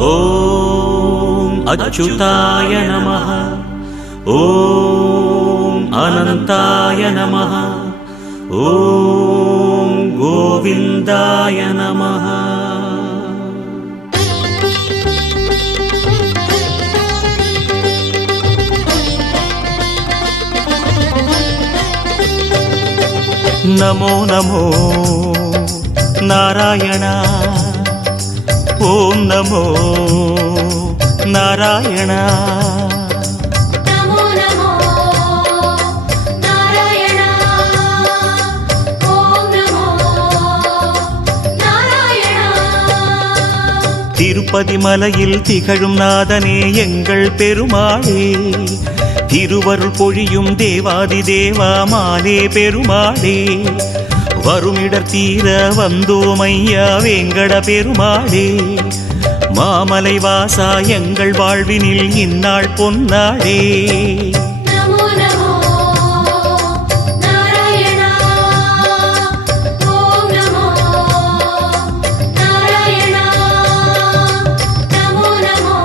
ஓம் அச்சுதாய நமः. ஓம் அனந்தாய நமः. ஓம் கோவிந்தாய நமः. நமோ நமோ நாராயண. ஓம் நமோ நாராயண. நமோ நமோ நாராயண. ஓம் நமோ நாராயண. திருப்பதி மலையில் திகழும் நாதனே எங்கள் பெருமாளே, திருவருள் பொழியும் தேவாதி தேவா மாலே பெருமாளே, வருமிடர் தீர வந்தோமையா வேங்கட பெருமாளே, மாமலை வாசா எங்கள் வாழ்வினில் இந்நாள் பொன்னாளே. நமோ நமோ நாராயண. ஓம் நமோ நாராயண. நமோ நமோ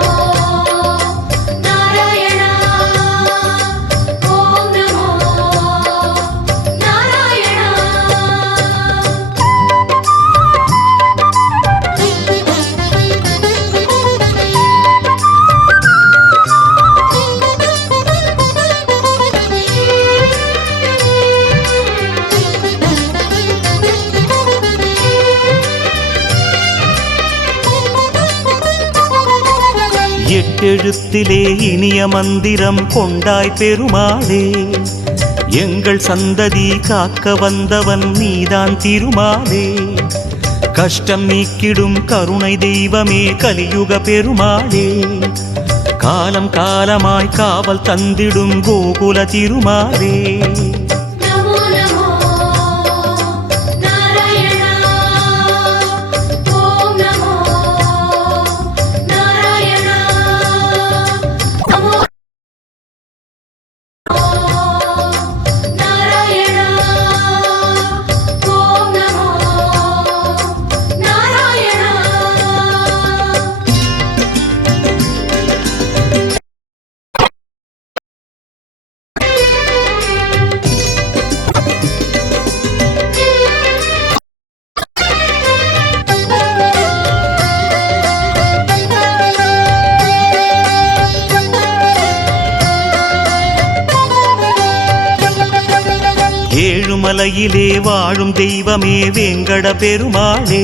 நாராயண. ஓம் நமோ நாராயண. எட்டெழுத்திலே இனிய மந்திரம் கொண்டாய் பெருமாளே, எங்கள் சந்ததி காக்க வந்தவன் நீதான் திருமாலே, கஷ்டம் நீக்கிடும் கருணை தெய்வமே கலியுக பெருமாளே, காலம் காலமாய் காவல் தந்திடும் கோகுல திருமாலே. நமோ நமோ நாராயண. ஓம் நமோ நாராயண. நமோ நாராயண. ஓம் நமோ நாராயண. ஏழுமலையிலே வாழும் தெய்வமே வேங்கட பெருமாளே,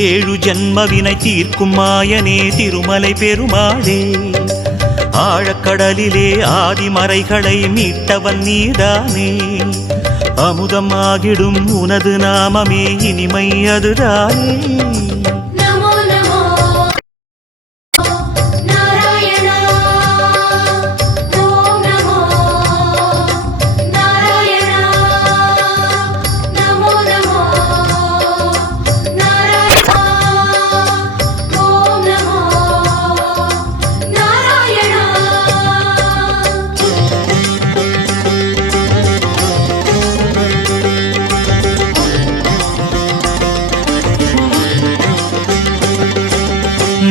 ஏழு ஜன்மவினை தீர்க்கும் மாயனே திருமலை பெருமாளே, ஆழக்கடலிலே ஆதிமறைகளை மீட்டவன் நீதானே, அமுதம் ஆகிடும் உனது நாமமே இனிமை அதுதானே. நமோ நமோ நாராயண. ஓம் நமோ நாராயண. நமோ நமோ நாராயண. ஓம் நமோ நாராயண.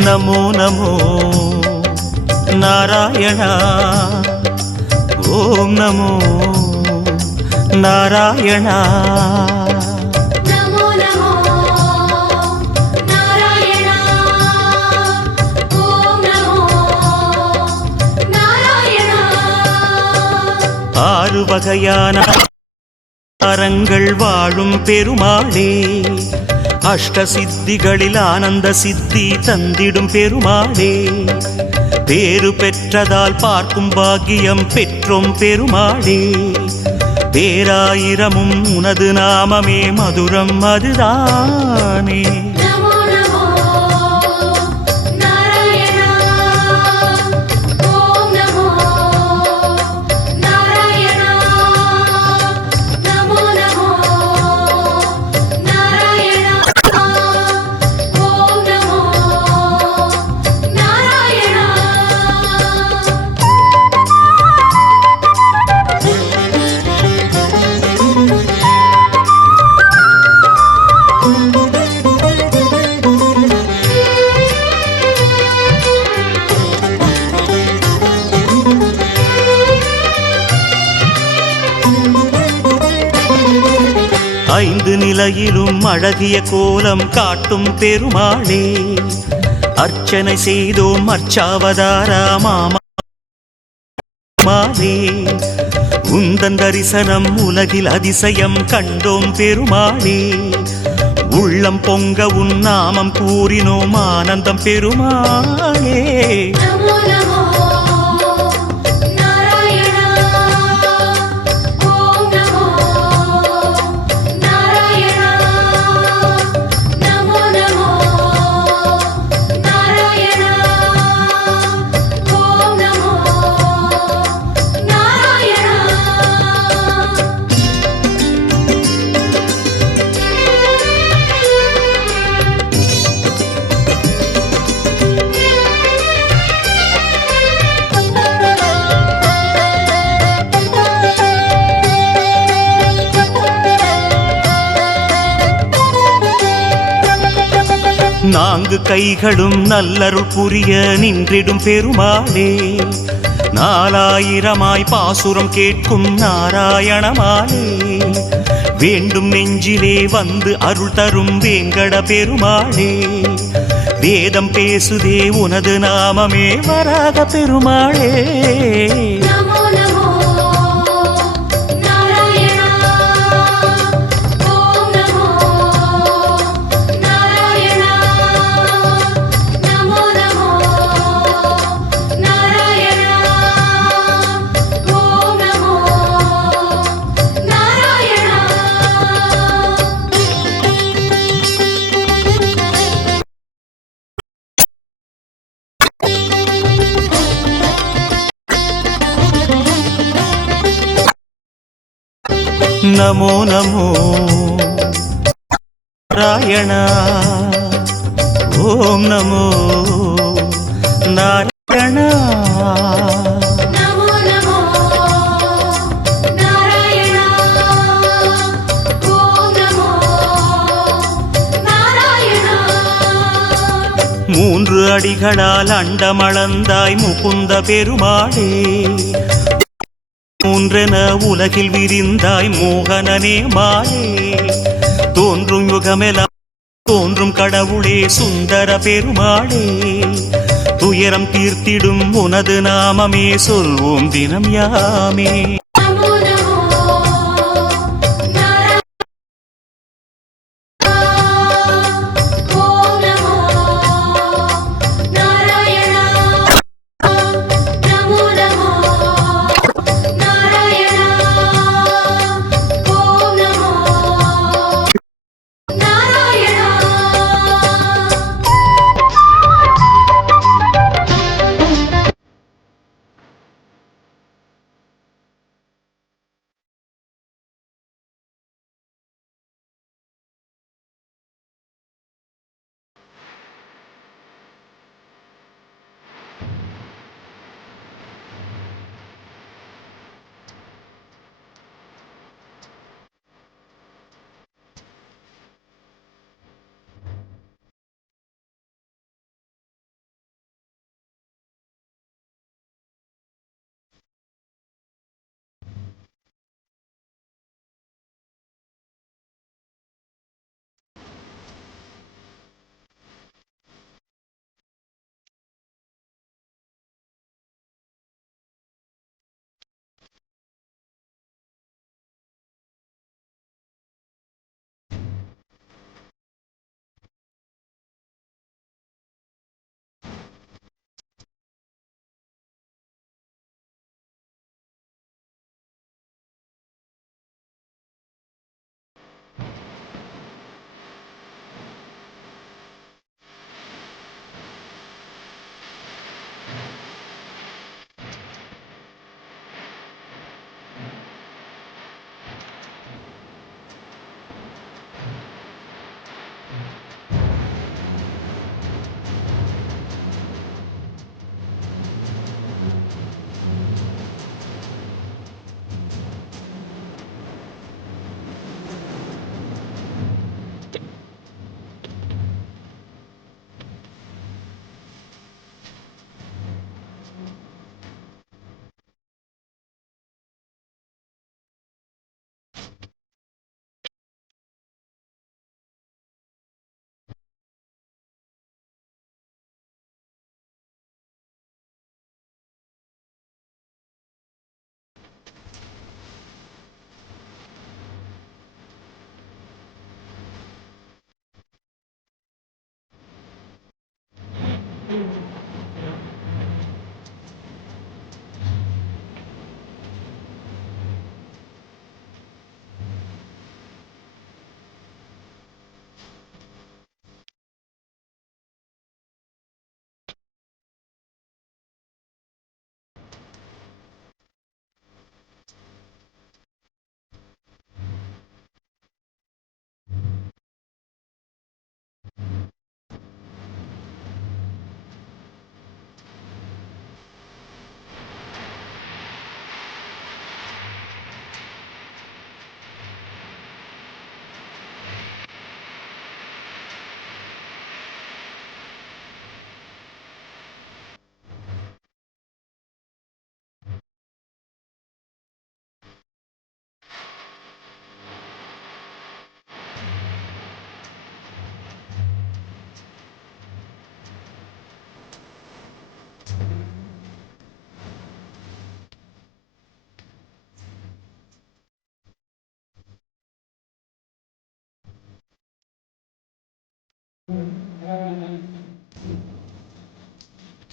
நமோ நமோ நாராயண. ஓம் நமோ நாராயண. நமோ நமோ நாராயண. ஓம் நமோ நாராயண. ஆறு வகையான அரங்கள் வாழும் பெருமாளே, அஷ்ட சித்திகளில் ஆனந்த சித்தி தந்திடும் பெருமாளே, பேறு பெற்றதால் பார்க்கும் பாக்கியம் பெற்றோம் பெருமாளே, பேராயிரமும் உனது நாமமே மதுரம் அதுதானே. நமோ நமோ நாராயண. ஓம் நமோ நாராயண. நமோ நமோ நாராயண. ஓம் நமோ நாராயண. ஐந்து நிலையிலும் அழகிய கோலம் காட்டும் பெருமாளே அர்ச்சனை செய்தோம் அர்ச்சாவதாரா மாமாலே உந்தன் தரிசனம் உலகில் அதிசயம் கண்டோம் பெருமாளே உள்ளம் பொங்க உன் நாமம் கூறினோம் ஆனந்தம் பெருமாளே நமோ நமோ நாராயணா ஓம் நமோ நாராயணா நமோ நமோ நாராயணா ஓம் நமோ நாராயணா நான்கு கைகளும் நல்லருள் புரிய நின்றிடும் பெருமாளே நாலாயிரமாய் பாசுரம் கேட்கும் நாராயணமாலே வேண்டும் நெஞ்சிலே வந்து அருள் தரும் வேங்கட பெருமாளே வேதம் பேசுதே உனது நாமமே வராக பெருமாளே நமோ நமோ நாராயணா ஓம் நமோ நாராயணா நமோ நமோ நாராயணா ஓம் நமோ நாராயணா நமோ நமோ நாராயணா ஓம் நமோ நாராயணா நமோ நமோ நாராயணா ஓம் நமோ நாராயணா மூன்று அடிகளால் அண்டமளந்தாய் முகுந்த பெருமாளே மூன்றென உலகில் விரிந்தாய் மோகனனே மாலே தோன்றும் யுகமெல்லாம் தோன்றும் கடவுளே சுந்தர பெருமாளே துயரம் தீர்த்திடும் உனது நாமமே சொல்வோம் தினம் யாமே நமோ நமோ நாராயணா ஓம் நமோ நாராயணா நமோ நமோ நாராயணா ஓம் நமோ நாராயணா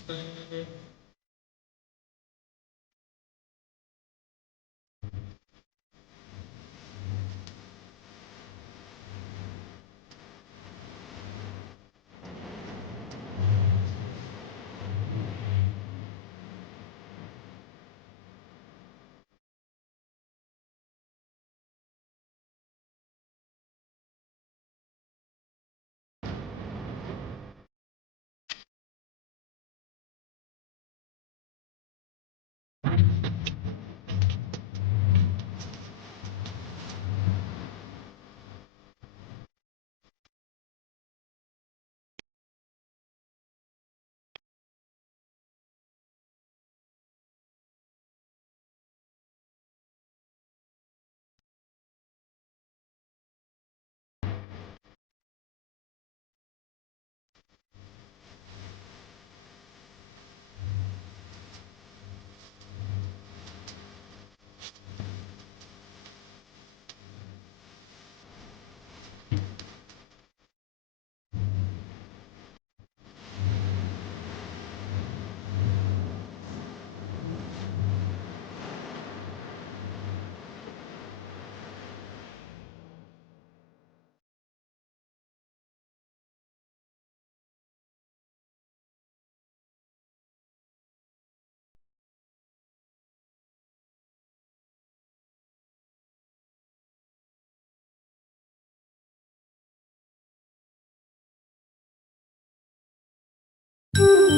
Thank you.